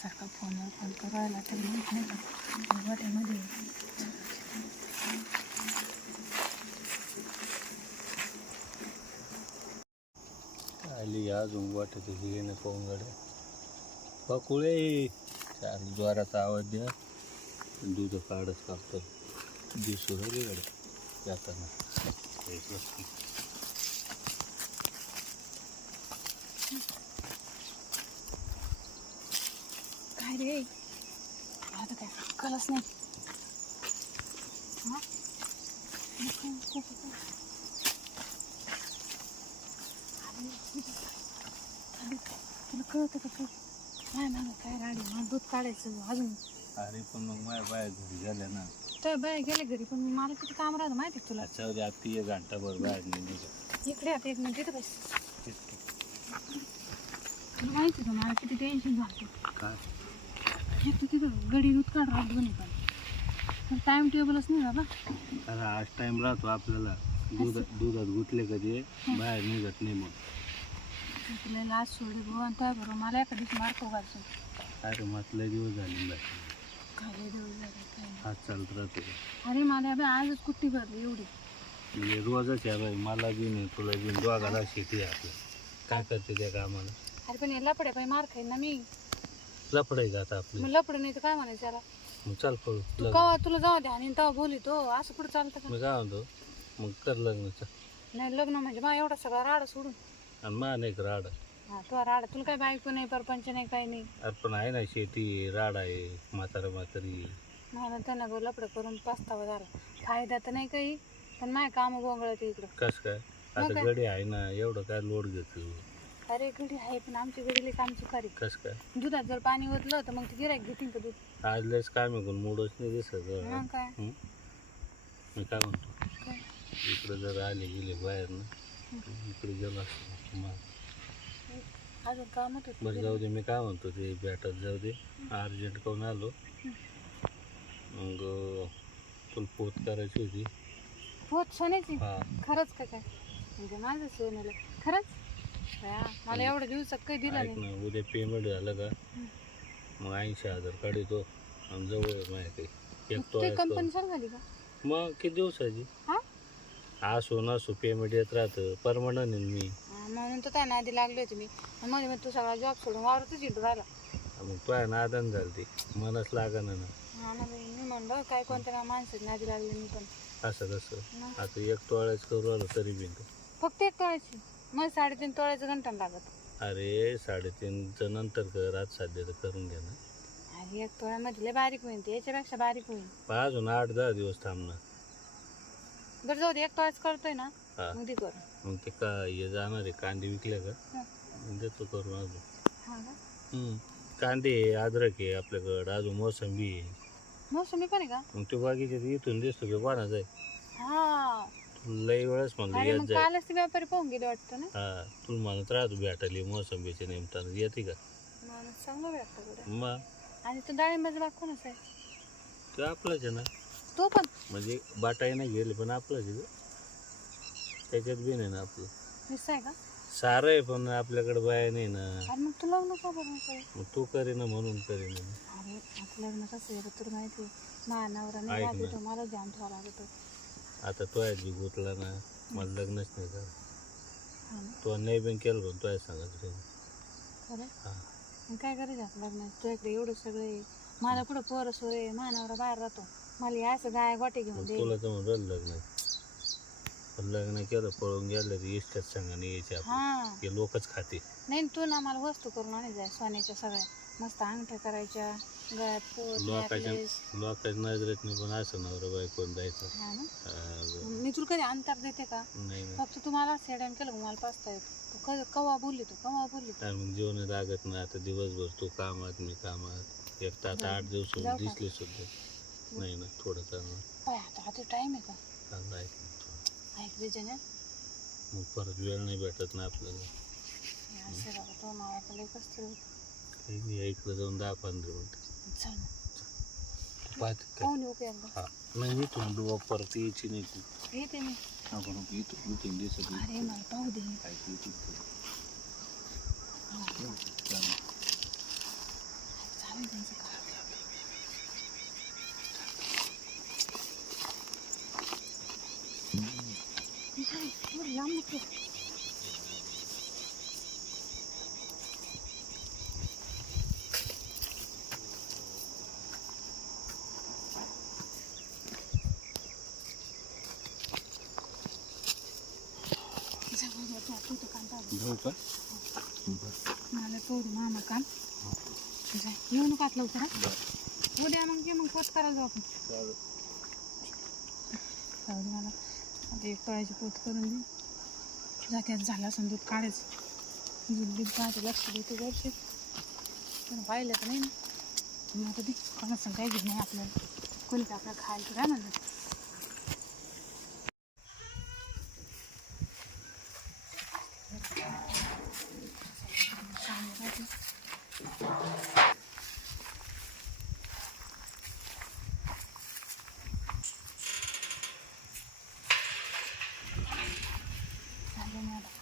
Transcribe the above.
सारखा फोनवर फोन करायला तरी माहीत नाही का गोट्यामध्ये आली अजून वाटत येणं पाहून गाड्या पकुळे चार ज्वाराचा आवाज द्या दूध काढच कापतो दिसू राहिले गाड्या जाताना काय रे आता काय कळलंच नाही तुला कळतं का काय मागं काय राडी मला दूध काढायचं अजून अरे पण मग माझ्या बाया घरी झाल्या ना तर बाया गेले घरी पण मला किती काम राहतं माहिती आहे तुला अच्छा उद्या आता 1 घंटाभर बाहेर नाही इकडे आता 1 मिनिट इथं बस तुला माहिती का मला किती टेन्शन झालं काय एक तर तिथं गडी दूध काढ राहत दोन्ही पण टाइम टेबलच नाही बाबा अरे आज टाइम राहतो आपल्याला दुधात गुतले कधी बाहेर निघत नाही मग तुला लाज सोडे गो आणि त्या बरोबर मला एका दिवशी मार्क घालतो अरे म्हटलं दिवस झाले काय दिवस झाले काय आज चालत राहतो अरे मला बाई आजच कुट्टी भरली एवढी रोजच आहे बाई मला बी नाही तुला बी दोघाला शेती आहे आपलं काय करते त्या कामाला अरे पण हे लपडे बाई मार खाईन ना मी लफड आहे का आता आपलं मग लपडे नाही तर काय म्हणायचं त्याला मग चाल पळू तू कवा तुला जाऊ द्या आणि तेव्हा बोलितो असं कुठं चालतं का मी काय म्हणतो मग कर लग्नाचं नाही लग्न म्हणजे मा एवढा सगळा राडा सोडून आणि मा नाही का राडा हा तू राडा तुला काय बायको नाही परपंच नाही काही नाही अरे पण आहे ना शेती राड आहे म्हातारी मला त्यांना गो लपडं करून पस्तावा झाला फायदा तर नाही काही पण माझ्या काम गोंगळत इकडं कस काय आता गडी आहे ना एवढं काय लोड घेतो अरे गडी आहे पण आमची गडीले काम चुकारी कस काय दुधात जर पाणी ओतलं तर मग ते गिरायक घेतील का दूध आज लयच काम आहे पण मूडच नाही दिसत मग काय मी काय म्हणतो काय इकडे जर आले गेले बाहेर ना इकडे गेलो असतो मग अजून काम होत बरं जाऊ दे मी काय म्हणतो ते भेटत जाऊ दे अर्जंट करून आलो मग तुला पोत करायची होती होत सोन्याची हा खरंच का काय म्हणजे माझं सोन्याला खरंच बया, मला एवढ्या दिवसात काही दिलं ऐक नाही ना उद्या पेमेंट झालं का मग 80,000 काढतो आणि जवळ आहे माझ्या काही ते कंपनी चालू झाली का मग किती दिवसाची हा असो नसो पेमेंट येत राहतं परमनंट आहे मी म्हणून तर त्या नादी लागले होते मी मध्ये मग तू सगळा जॉब सोडून वावरतच येतो राहिला मग तो आहे ना आदान झालं ते मनच लागना ना हा ना बाई, मी म्हणलं काय कोणत्या माणसाची नादी लागली मी पण असं कसं आता 1 तोळ्याच करू आलो तरी बी फक्त 1 तोळ्याची मग 3.5 तोळ्याचं घंटन लागत अरे 3.5चं नंतर कर आज सध्या तर करून घ्या ना अरे 1 तोळ्यामध्ये लय बारीक होईल ते याच्यापेक्षा बारीक होईल पण अजून 8-10 दिवस थांबणार बरं जाऊ दे 1 तोळ्याच करतोय ना हा मग ते कर मग ते का हे जाणार आहे कांदे विकले का देतो करून अजून हा का कांदे आहे अद्रक आहे आपल्याकडं अजून मोसंबी आहे मोसंबी पण आहे का मग ते बाकीचे इथून दिसतो की कोणाचं आहे हा लई वेळेस म्हणलं अरे येत मग जाय कालच ते व्यापारी पाहून गेले वाटतं ना हा तुला म्हणत राहतो भेटायला मोसंबीच्या निमतानं येते का माणूस चांगला भेटतो कुठे मग आणि तो डाळिंबाचा बाग कोणाचा आहे ते आपलंच आहे ना तो पण म्हणजे बाटाई नाही गेले पण आपलंच आहे त्याच्यात बी नाही ना आपलं निस्सा आहे का सारं आहे पण आपल्याकडे बाया नाही ना अरे मग तू लग्न का बरं करे मग तू करे ना म्हणून करे ना अरे आता लग्न कसं आहे तुला माहिती आहे महानवरा नाही ऐक ना. लागतो मला ध्यान ठेवावं लागतो आता तो आहे जी गुतला ना मला लग्नच नाही कर हा ना तो नाही पण केलं पण तो आहे सांगत रे खरं हा मग काय करायचं आपलं लग्न तुझ्याकडे एवढं सगळं आहे मला पुढं पोरं सोर आहे महानवरा बाहेर राहतो मला हे असं गाय गोटे घेऊन मग दे तुला तर म्हणून लग्न पण लग्न केलं पळून गेलं तर इष्टच सांगा यायचे आपण हा हे लोकच खाते नाही तू ना मला वस्तू करून आणि जाय सोन्याच्या सगळ्या मस्त अंगठ्या करायच्या गळ्यात पोत लोकांच्या necklace. लोकांच्या नजरेत नाही पण असं नवरा बायकोन जायचं हा ना हा, मी तुला कधी अंतर देते का नाही नाही फक्त तुम्हाला सेडन केलं का मला पाचता येतो तू कवा बोलली आणि मग जेवण लागत नाही आता दिवसभर तू कामात मी कामात एक तर आता 8 दिवस जाऊ का? दिसले सुद्धा नाही ना थोडं चांगलं आता टाइम आहे का चांगलं आहे ऐक रिजन मग परत वेळ नाही भेटत ना आपल्याला असं बाबा तो मला तर लई कसं काही नाही इकडं जाऊन 10-15 मिनिटं चल ना पाहत काय पाहून येऊ का एकदा हा नाही इथून डोळा परत यायची नाही तू येते मी आपण इथून दिसत अरे मला पाहू दे चालेल काय त्यांचं काय? एवढं लांब नको. घेऊ का? मला पोरी मामा काम येऊ नका आत लवकर हा. उद्या मग ये मग पोत करायला जाऊ आपण. जाऊ दे मला आता एक तळ्याची पोत करून दे. जात्यात झालं असं दूध काढायचं. दूध दूध पाहते लक्ष देते घरचे पण पाहिलं तर नाही ना. मग आता दे कोणाचं काही घेत नाही आपल्याला. कोणी का आपल्याला खायचं काय म्हणलं. झालं नाही आता.